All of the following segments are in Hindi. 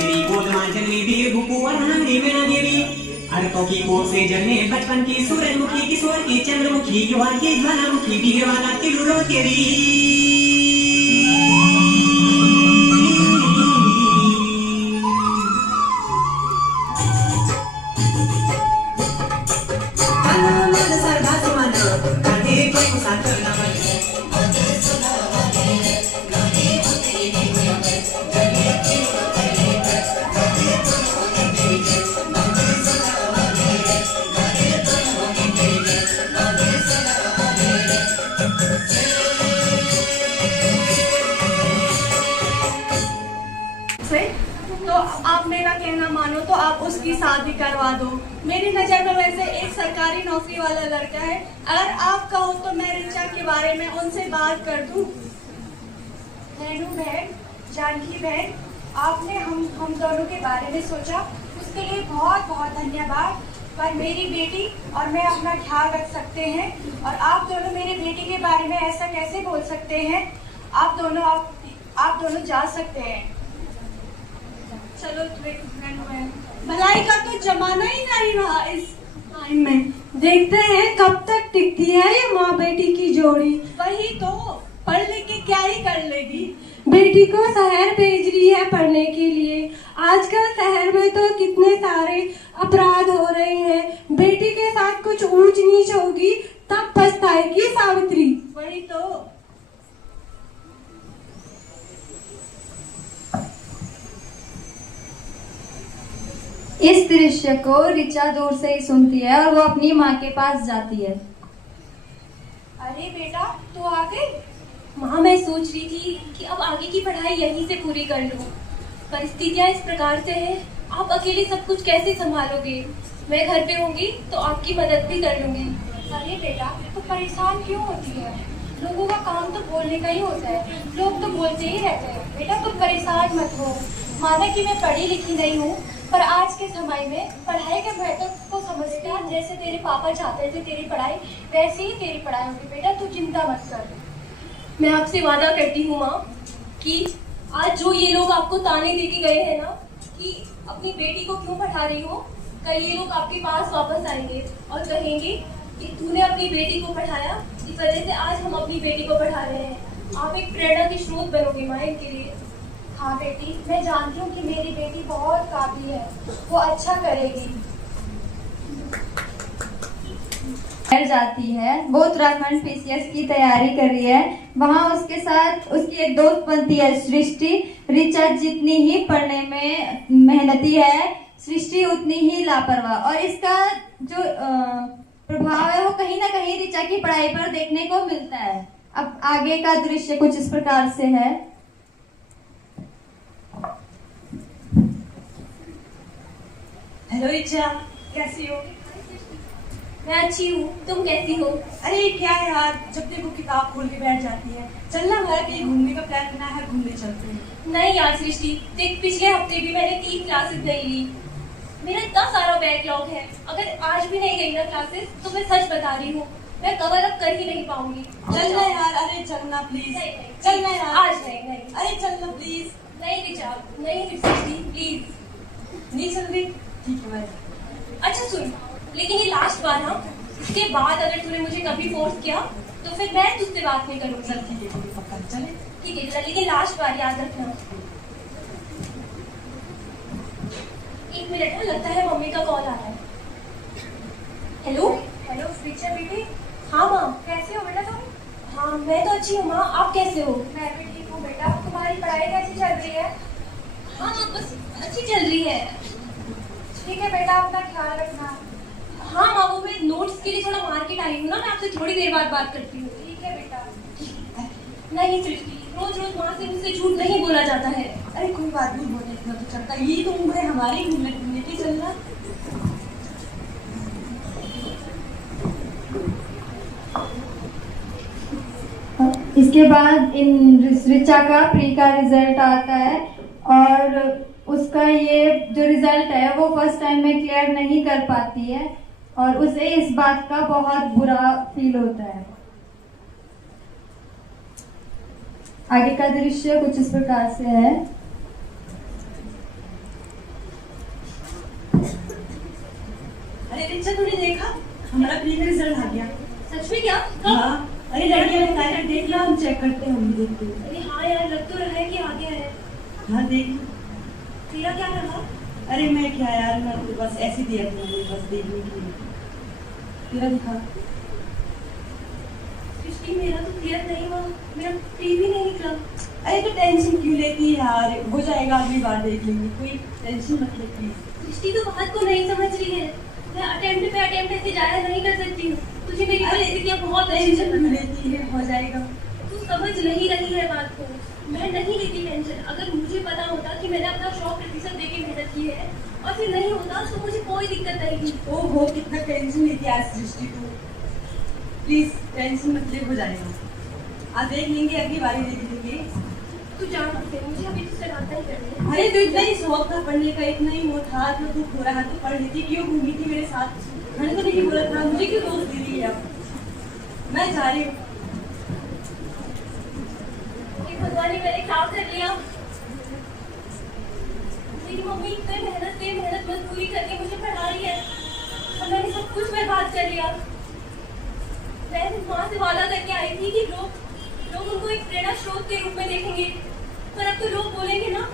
तेरी गोद मां जंगली वीर भूपुआ रानी मीना देवी अरतों की कोख से जन्मे बचपन की सूरजमुखी किशोर की चंद्रमुखी युवा की ज्वालामुखी वीरवाला तिलुरो तेरी तो आप मेरा कहना मानो तो आप उसकी शादी करवा दो। मेरी नजर में वैसे एक सरकारी नौकरी वाला लड़का है, अगर आप कहो तो मैं रिचा के बारे में उनसे बात कर दूं। रेनू बहन, जानकी बहन, आपने हम दोनों के बारे में सोचा, उसके लिए बहुत बहुत धन्यवाद। पर मेरी बेटी और मैं अपना ख्याल रख सकते हैं और आप दोनों मेरी बेटी के बारे में ऐसा कैसे बोल सकते हैं? आप दोनों जा सकते हैं। चलो भलाई का तो जमाना ही नहीं रहा इस टाइम में। देखते हैं कब तक टिकती है ये माँ बेटी की जोड़ी। वही तो, पढ़ लिख के क्या ही कर लेगी। बेटी को शहर भेज रही है पढ़ने के लिए। आजकल शहर में तो कितने सारे अपराध हो रहे हैं। बेटी के साथ कुछ ऊंच नीच होगी तब पछताएगी सावित्री। वही तो। इस दृश्य को रिचा दूर से ही सुनती है और वो अपनी माँ के पास जाती है। अरे बेटा, तू आ गई? माँ, मैं सोच रही थी कि अब आगे की पढ़ाई यहीं से पूरी कर लूं। परिस्थितियाँ इस प्रकार से हैं, आप अकेले सब कुछ कैसे संभालोगे? मैं घर पे होंगी तो आपकी मदद भी कर लूंगी। अरे बेटा, तू परेशान क्यों होती है? लोगों का काम तो बोलने का ही होता है, लोग तो बोलते ही रहते हैं। बेटा तुम परेशान मत हो। माना कि मैं पढ़ी लिखी नहीं हूँ, पर आज के समय में पढ़ाई के महत्व को समझते हैं। जैसे तेरे पापा चाहते थे तेरी पढ़ाई, वैसे ही तेरी पढ़ाई होगी। बेटा तू चिंता मत कर। मैं आपसे वादा करती हूँ माँ कि आज जो ये लोग आपको ताने दे के गए हैं ना कि अपनी बेटी को क्यों पढ़ा रही हो, कल ये लोग आपके पास वापस आएंगे और कहेंगे कि तूने अपनी बेटी को पढ़ाया, इस वजह से आज हम अपनी बेटी को पढ़ा रहे हैं। आप एक प्रेरणा के स्रोत बनोगे माँ इनके लिए। हाँ बेटी, मैं जानती हूँ कि मेरी बेटी बहुत काबिल है, वो अच्छा करेगी। जाती है, वो उत्तराखंड पीसीएस की तैयारी कर रही है। वहाँ उसके साथ उसकी एक दोस्त बनती है सृष्टि। रिचा जितनी ही पढ़ने में मेहनती है, सृष्टि उतनी ही लापरवाह। और इसका जो प्रभाव है वो कहीं ना कहीं रिचा की पढ़ाई पर देखने को मिलता है। अब आगे का दृश्य कुछ इस प्रकार से है। हेलो रिचा, कैसी हो? मैं अच्छी हूँ, तुम कैसी हो? अरे क्या यार, जब देखो किताब खोल के बैठ जाती है। चलना हमारा कहीं घूमने का प्लान बना है, घूमने चलते हैं। नहीं यार सृष्टि, देख पिछले हफ्ते भी मैंने 3 क्लासेस नहीं ली। मेरा इतना सारा बैकलॉग है, अगर आज भी नहीं गई ना क्लासेस तो मैं सच बता रही हूँ मैं कवर अप कर ही नहीं पाऊंगी। चलना यार, अरे चलना प्लीज। नहीं, चलना यार, आज नहीं। अरे चलना प्लीज। नहीं रिचा, नहीं सृष्टि प्लीज। नहीं चल रही? ठीक है भाई। अच्छा सुन, लेकिन ये लास्ट बार हाँ, इसके बाद अगर तूने मुझे कभी फोर्स किया तो फिर मैं तुझसे बात नहीं करूंगी। चल ठीक है, पक्का चले। ठीक है बेटा, लेकिन लास्ट बार याद रखना। एक मिनट हाँ, लगता है मम्मी का कॉल आ रहा है। हेलो हेलो रिचा बेटी। हाँ माँ। कैसे हो बेटा तुम? हाँ मैं तो अच्छी हूँ माँ, आप कैसे हो? मैं भी ठीक हूँ बेटा। तुम्हारी पढ़ाई कैसी चल रही है? हाँ बस अच्छी चल रही है। ठीक है बेटा, अपना ख्याल रखना। हाँ माँ, वो मैं नोट्स के लिए थोड़ा मार्केट आई हूँ ना, मैं आपसे थोड़ी देर बाद बात करती हूँ। ठीक है बेटा। नहीं सृष्टि, रोज रोज माँ से मुझसे झूठ नहीं बोला जाता है। अरे कोई बात नहीं, बोले इतना तो चलता। यही तो उम्र है हमारी घूमने घूमने की, चलना। इसके बाद इन रिचा का प्री का रिजल्ट आता है और उसका ये जो रिजल्ट है वो फर्स्ट टाइम में क्लियर नहीं कर पाती है और उसे इस बात का बहुत बुरा फील होता है। आगे का दृश्य कुछ इस प्रकार से है। रिचा तूने देखा, हमारा प्री में रिजल्ट आ गया। सच में क्या? कब? हाँ, अरे लड़कियां बताया, देख लो, हम चेक करते हैं, हम देखते हैं। अरे हाँ यार, लग तो रहा है कि आ गया है। हाँ देख। तेरा क्या रहा? अरे मैं क्या यार, मैं तो बस ऐसे दिया था, मुझे बस देखने के लिए। तेरा दिखा। सृष्टि मेरा तो क्लियर नहीं हुआ, मेरा प्री भी नहीं निकला। अरे तो टेंशन क्यों लेती है यार, हो जाएगा, अगली बार देख लेंगे, कोई टेंशन मत ले प्लीज। सृष्टि तो बात को नहीं समझ रही है। मैं अटेम्प्ट पे अटेम्प्ट ऐसे जाया नहीं कर सकती हूँ। तुझे मेरी परिस्थितियाँ बहुत अच्छी टेंशन क्यों लेती है, हो जाएगा। तू समझ नहीं रही है बात को। मैं नहीं लेती टेंशन। अगर मुझे पता होता कि मैंने अपना 100% देके मेहनत की है और फिर नहीं होता तो मुझे कोई दिक्कत नहीं थी। ओहो, कितना टेंशन लेती है आज सृष्टि तू। प्लीज टेंशन मत ले, हो जाएगा, आज देख लेंगे, अगली बारी देख लेंगे। तू जान सकते, मुझे अभी तुझसे बात नहीं करनी है। अरे तो इतना ही शौक था पढ़ने का, इतना ही वो था, तो तू हो रहा तो पढ़ लेती, क्यों घूमी थी मेरे साथ? मैंने तो नहीं बोला था, मुझे क्यों दोस्त दे रही है अब? मैं जा रही हूँ। भगवान ने मैंने क्या कर लिया? मेरी मम्मी इतने मेहनत मजदूरी करके मुझे पढ़ा रही है और मैंने सब कुछ बर्बाद कर लिया। मैं माँ से वादा करके आई थी कि लोग उनको एक प्रेरणा स्रोत के रूप में देखेंगे, पर अब तो लोग बोलेंगे ना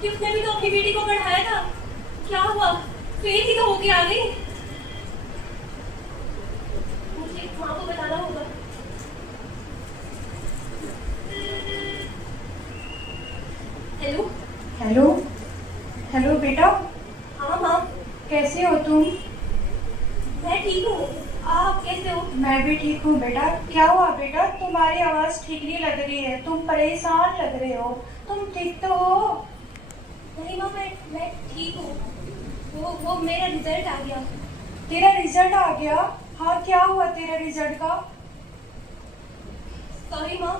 कि उसने भी तो अपनी बेटी को पढ़ाया था। क्या हुआ? फेल ही तो होके आ गई। मुझे माँ को बताना होगा। हेलो। हेलो। हेलो बेटा, हाँ माँ। कैसे हो तुम? मैं ठीक हूँ, आप कैसे हो? मैं भी ठीक हूँ बेटा। क्या हुआ बेटा, तुम्हारी आवाज ठीक नहीं लग रही है, तुम परेशान लग रहे हो, तुम ठीक तो हो? नहीं माँ, मैं ठीक हूँ। वो मेरा रिजल्ट आ गया। तेरा रिजल्ट आ गया? हाँ, क्या हुआ तेरे रिजल्ट का? सॉरी माँ,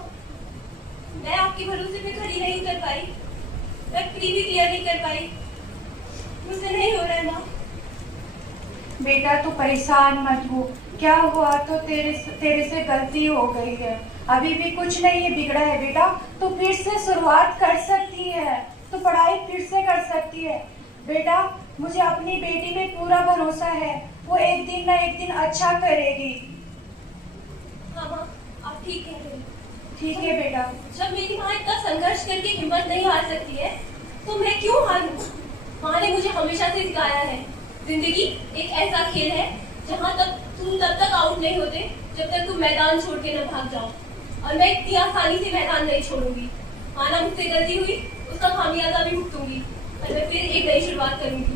मैं आपके भरोसे पे खड़ी नहीं कर पाई, मैं प्री भी क्लियर नहीं कर पाई, मुझसे नहीं हो रहा है माँ। बेटा तू परेशान मत हो, क्या हुआ तो तेरे से गलती हो गई है, अभी भी कुछ नहीं है बिगड़ा है बेटा, तो फिर से शुरुआत कर सकती है, तो पढ़ाई फिर से कर सकती है बेटा। मुझे अपनी बेटी पे पूरा भरोसा है, वो एक दिन न एक दिन अच्छा करेगी। हाँ माँ, आप ठीक कह रहे हैं। ठीक है बेटा। जब मेरी माँ इतना संघर्ष करके हिम्मत नहीं हार सकती है तो मैं क्यों हारूं? माँ ने मुझे हमेशा से सिखाया है, जिंदगी एक ऐसा खेल है जहाँ तुम तब तक आउट नहीं होते जब तक तुम मैदान छोड़ के न भाग जाओ, और मैं इतनी आसानी से मैदान नहीं छोड़ूंगी। माना मुझसे गलती हुई, उसका खामियाजा भी भुगतूंगी और मैं फिर एक नई शुरुआत करूंगी।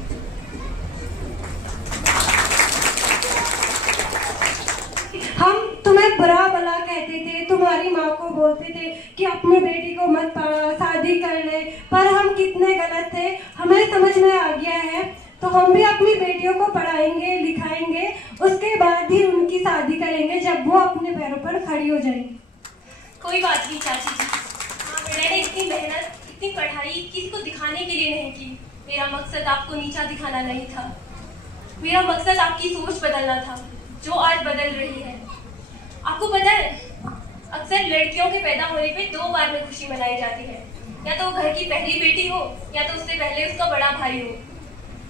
हम तुम्हें बुरा भला कहते थे, तुम्हारी माँ को बोलते थे कि अपनी बेटी को मत पढ़ा, शादी कर ले, पर हम कितने गलत थे, हमें समझ में आ गया है। तो हम भी अपनी बेटियों को पढ़ाएंगे, लिखाएंगे, उसके बाद ही उनकी शादी करेंगे जब वो अपने पैरों पर खड़ी हो जाएंगी। कोई बात नहीं चाची जी, मैंने इतनी मेहनत, इतनी पढ़ाई किसी को दिखाने के लिए नहीं की। मेरा मकसद आपको नीचा दिखाना नहीं था, मेरा मकसद आपकी सोच बदलना था, जो आज बदल रही है। आपको पता है, अक्सर लड़कियों के पैदा होने पे 2 बार में खुशी मनाई जाती है, या तो वो घर की पहली बेटी हो या तो उससे पहले उसका बड़ा भाई हो।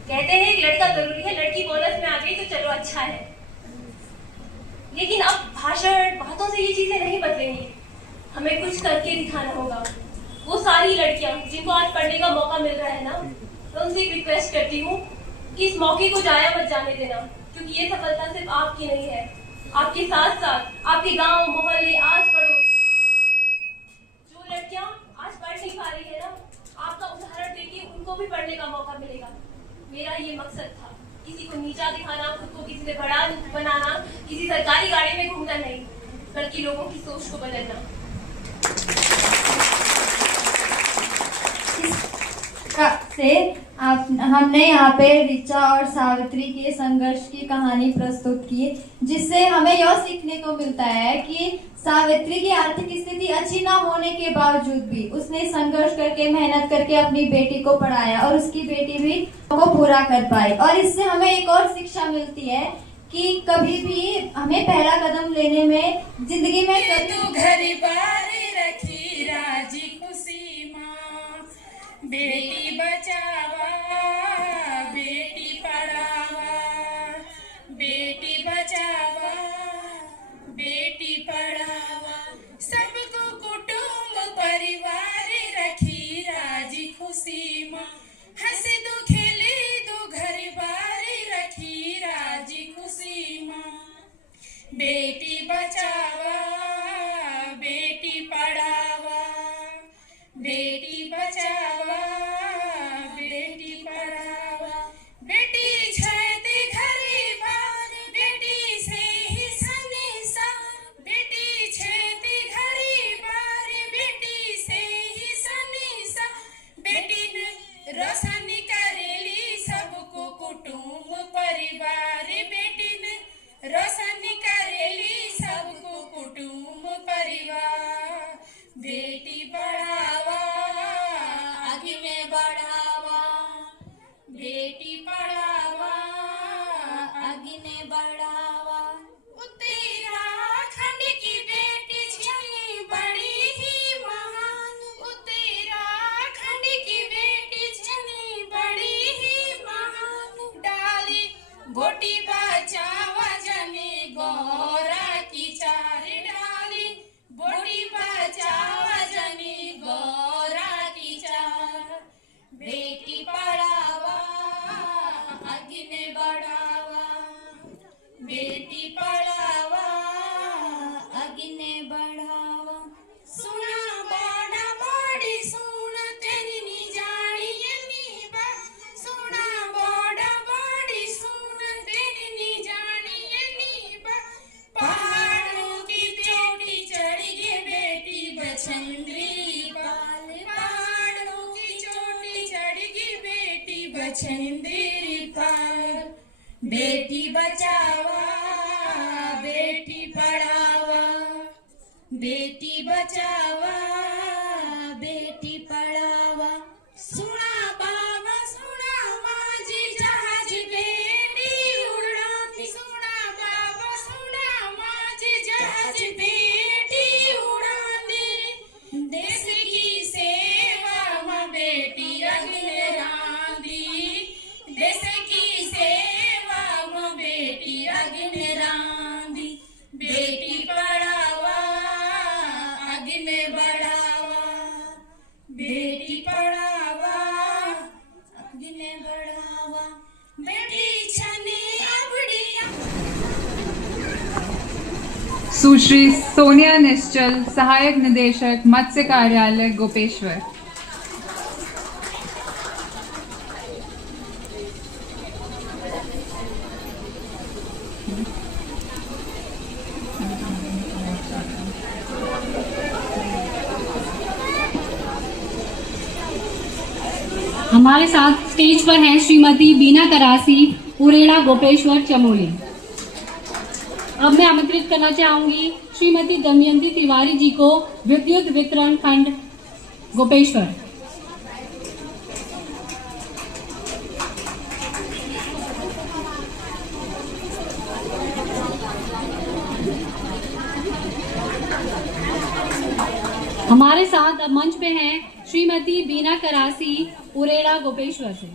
कहते हैं एक लड़का जरूरी है, लड़की बोनस में आ गई तो चलो अच्छा है। लेकिन अब बातों से ये चीजें नहीं बदलेंगी, हमें कुछ करके दिखाना होगा। वो सारी लड़कियां जिनको आज पढ़ने का मौका मिल रहा है ना, मैं उनसे एक रिक्वेस्ट करती हूँ कि इस मौके को जाया मत जाने देना, क्योंकि ये सफलता सिर्फ आपकी नहीं है, आपके साथ साथ आपके गांव, मोहल्ले, आस पड़ोस, जो लड़कियां आज पढ़ नहीं पा रही है ना, आपका उदाहरण देके उनको भी पढ़ने का मौका मिलेगा। मेरा ये मकसद था, किसी को नीचा दिखाना, खुद को किसी से बड़ा बनाना, किसी सरकारी गाड़ी में घूमना नहीं, बल्कि लोगों की सोच को बदलना। से हमने यहाँ पे ऋचा और सावित्री के संघर्ष की कहानी प्रस्तुत की, जिससे हमें यह सीखने को मिलता है कि सावित्री की आर्थिक स्थिति अच्छी ना होने के बावजूद भी उसने संघर्ष करके, मेहनत करके अपनी बेटी को पढ़ाया और उसकी बेटी भी को पूरा कर पाई। और इससे हमें एक और शिक्षा मिलती है कि कभी भी हमें पहला कदम लेने में, जिंदगी में घरी बारी रखी राजी खुशी माँ, बेटी बचावा बेटी पढ़ावा, बेटी बचावा बेटी पढ़ावा, बेटी बचावा बेटी पढ़ावा। बेटी छेती घरे बार, बेटी से ही सनेसा, बेटी छेती घरे बार, बेटी से ही सनेसा। बेटी ने रोशन करेली सबको कुटुंब परिवार, बेटी ने रोशन करेली सबको कुटुंब परिवार। बेटी पढ़ावा आगे में बढ़ावा, बेटी पढ़ावा आगे में बढ़ावा। उत्तराखंड की बेटी छली बड़ी ही महान, उत्तराखंड की बेटी छली बड़ी ही महान। डाली बेटी बचावा जने गौरा की चार, डाली बेटी बचावा जने गौरा की चार। बेटी पढ़ावा आगे ने बढ़ावा, बेटी पढ़ावा आगे ने बढ़ावा। सुना बड़ा बड़ी सुन तेरी नी जानी नी बात, सुना बड़ा बड़ी सुन तेरी नी जानी नी बात। पहाड़ों की चोटी चढ़ी ये बेटी बछंद्री पाल, पहाड़ों की चोटी चढ़ी बेटी बछंद्री पाल। बेटी बचावा बेटी पढ़ावा, बेटी बचावा बेटी पढ़ावा। सुना बाबा सुना माजी जहाज बेटी उड़ाती, सुना बाबा सुना माजी जहाज बेटी उड़ाती। देश की सेवा में बेटी अग्नि रांधी, देश की सेवा में बेटी अग्नि रांधी। बेटी पढ़ावा आगे में बढ़ावा, बेटी पढ़ावा आगे में बढ़ावा। बेटी छने अबड़िया। सुश्री सोनिया निश्चल, सहायक निदेशक मत्स्य कार्यालय गोपेश्वर। हमारे साथ स्टेज पर हैं श्रीमती बीना करासी, उरेड़ा गोपेश्वर चमोली। अब मैं आमंत्रित करना चाहूंगी श्रीमती दमयंती तिवारी जी को, विद्युत वितरण खंड गोपेश्वर। हमारे साथ अब मंच पे हैं श्रीमती बीना करासी, उरेड़ा गोपेश्वर से।